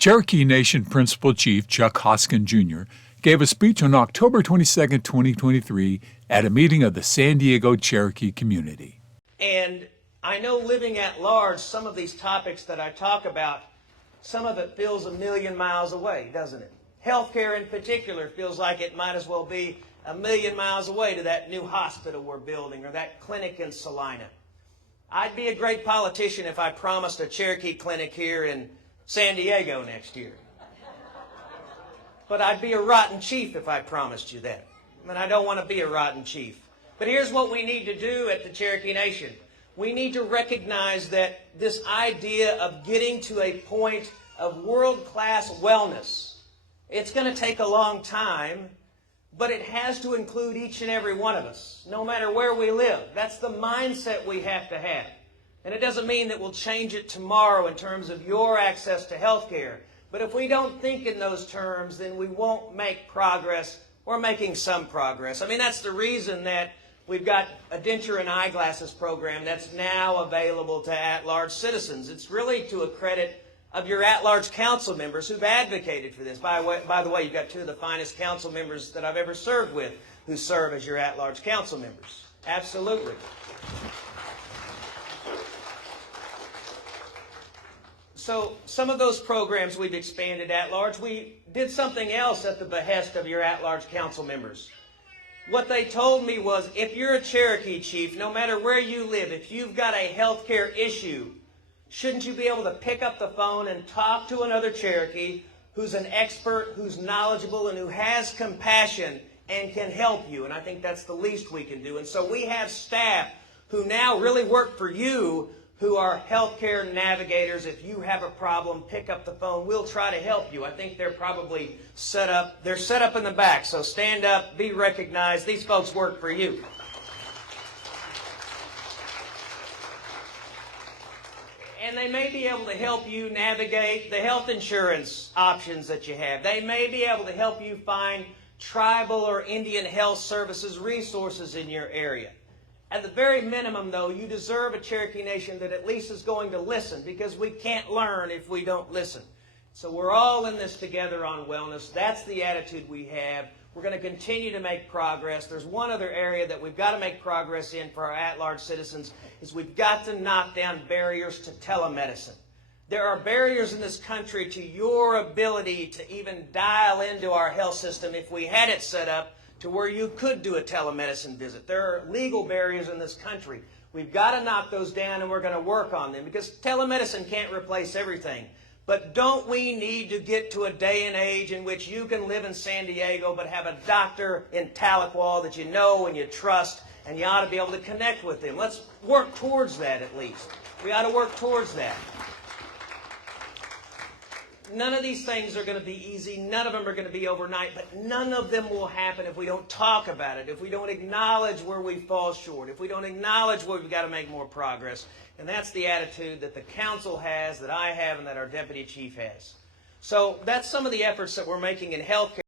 Cherokee Nation Principal Chief Chuck Hoskin Jr. gave a speech on October 22, 2023 at a meeting of the San Diego Cherokee Community. And I know living at large, some of these topics that I talk about, some of it feels a million miles away, doesn't it? Healthcare in particular feels like it might as well be a million miles away to that new hospital we're building or that clinic in Salina. I'd be a great politician if I promised a Cherokee clinic here in San Diego next year. But I'd be a rotten chief if I promised you that. And I don't want to be a rotten chief. But here's what we need to do at the Cherokee Nation. We need to recognize that this idea of getting to a point of world-class wellness, it's going to take a long time, but it has to include each and every one of us, no matter where we live. That's the mindset we have to have. And it doesn't mean that we'll change it tomorrow in terms of your access to health care. But if we don't think in those terms, then we won't make progress. We're making some progress. I mean, that's the reason that we've got a denture and eyeglasses program that's now available to at-large citizens. It's really to a credit of your at-large council members who've advocated for this. By the way, you've got two of the finest council members that I've ever served with who serve as your at-large council members. Absolutely. So some of those programs we've expanded at large. We did something else at the behest of your at-large council members. What they told me was, if you're a Cherokee chief, no matter where you live, if you've got a health care issue, shouldn't you be able to pick up the phone and talk to another Cherokee who's an expert, who's knowledgeable, and who has compassion and can help you? And I think that's the least we can do. And so we have staff who now really work for you, who are healthcare navigators. If you have a problem, pick up the phone. We'll try to help you. I think they're probably set up. They're set up in the back. So stand up, be recognized. These folks work for you. And they may be able to help you navigate the health insurance options that you have. They may be able to help you find tribal or Indian health services resources in your area. At the very minimum, though, you deserve a Cherokee Nation that at least is going to listen, because we can't learn if we don't listen. So we're all in this together on wellness. That's the attitude we have. We're going to continue to make progress. There's one other area that we've got to make progress in for our at-large citizens, is we've got to knock down barriers to telemedicine. There are barriers in this country to your ability to even dial into our health system if we had it set up to where you could do a telemedicine visit. There are legal barriers in this country. We've got to knock those down, and we're going to work on them, because telemedicine can't replace everything. But don't we need to get to a day and age in which you can live in San Diego but have a doctor in Tahlequah that you know and you trust, and you ought to be able to connect with them? Let's work towards that at least. We ought to work towards that. None of these things are going to be easy. None of them are going to be overnight, but none of them will happen if we don't talk about it, if we don't acknowledge where we fall short, if we don't acknowledge where we've got to make more progress. And that's the attitude that the council has, that I have, and that our deputy chief has. So that's some of the efforts that we're making in healthcare.